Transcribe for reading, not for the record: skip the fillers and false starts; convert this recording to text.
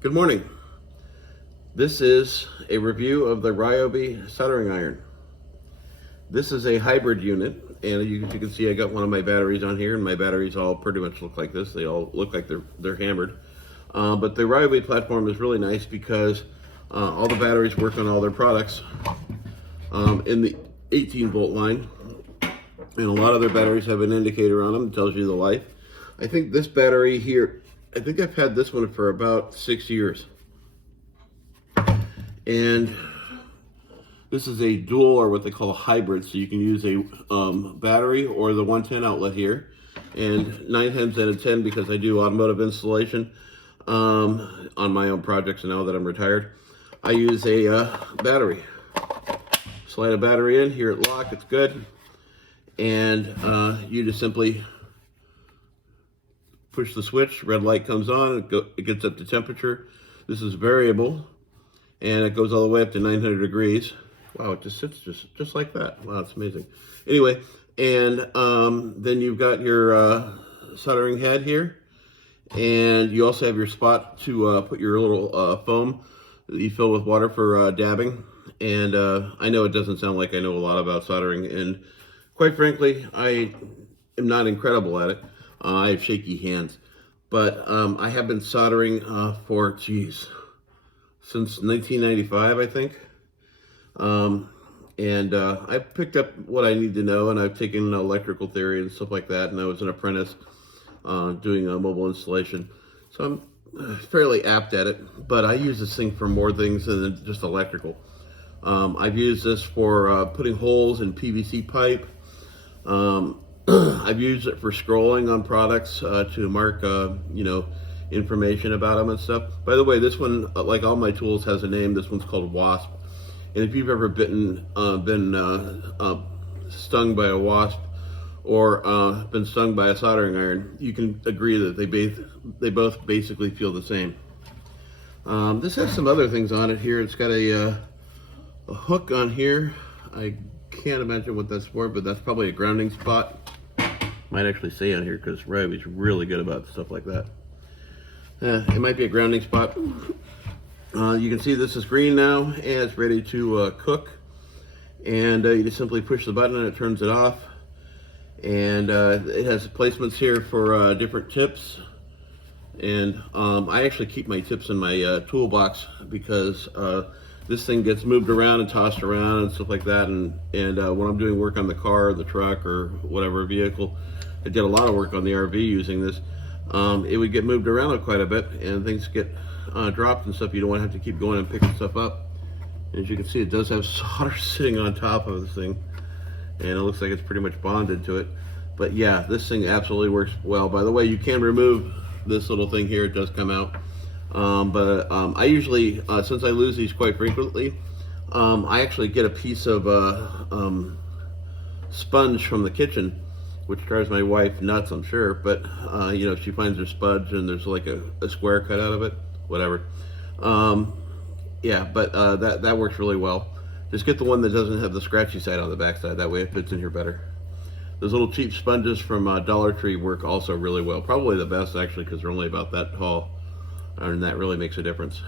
Good morning. This is a review of the RYOBI soldering iron. This is a hybrid unit, and you can see I got one of my batteries on here, and my batteries all pretty much look like this. They all look like they're hammered. But the RYOBI platform is really nice because all the batteries work on all their products in the 18-volt line, and a lot of their batteries have an indicator on them that tells you the life. I think this battery here, I think I've had this one for about 6 years. And this is a dual, or what they call a hybrid, so you can use a battery or the 110 outlet here. And 9 times out of 10, because I do automotive installation on my own projects now that I'm retired, I use a battery. Slide a battery in, here at lock, it's good. And you just simply push the switch, red light comes on, it gets up to temperature. This is variable, and it goes all the way up to 900 degrees. Wow, it just sits just like that. Wow, it's amazing. Anyway, and then you've got your soldering head here, and you also have your spot to put your little foam that you fill with water for dabbing. And I know it doesn't sound like I know a lot about soldering, and quite frankly, I am not incredible at it. I have shaky hands, but I have been soldering for, since 1995, I think. And I picked up what I need to know, and I've taken electrical theory and stuff like that, and I was an apprentice doing a mobile installation. So I'm fairly apt at it, but I use this thing for more things than just electrical. I've used this for putting holes in PVC pipe. I've used it for scrolling on products to mark, information about them and stuff. By the way, this one, like all my tools, has a name. This one's called Wasp. And if you've ever been stung by a wasp or been stung by a soldering iron, you can agree that they both basically feel the same. This has some other things on it here. It's got a hook on here. I can't imagine what that's for, but that's probably a grounding spot. Might actually say on here, because RYOBI's really good about stuff like that. It might be a grounding spot. You can see this is green now, and it's ready to cook. And you just simply push the button and it turns it off. And it has placements here for different tips. And I actually keep my tips in my toolbox, because this thing gets moved around and tossed around and stuff like that. And when I'm doing work on the car or the truck or whatever vehicle, I did a lot of work on the RV using this. It would get moved around quite a bit, and things get dropped and stuff. You don't want to have to keep going and picking stuff up. As you can see, it does have solder sitting on top of this thing, and it looks like it's pretty much bonded to it. But yeah, this thing absolutely works well. By the way, you can remove this little thing here. It does come out. I usually, since I lose these quite frequently, I actually get a piece of sponge from the kitchen, which drives my wife nuts, I'm sure. But she finds her sponge and there's like a square cut out of it, whatever. That works really well. Just get the one that doesn't have the scratchy side on the backside. That way it fits in here better. Those little cheap sponges from Dollar Tree work also really well. Probably the best, actually, because they're only about that tall. And that really makes a difference.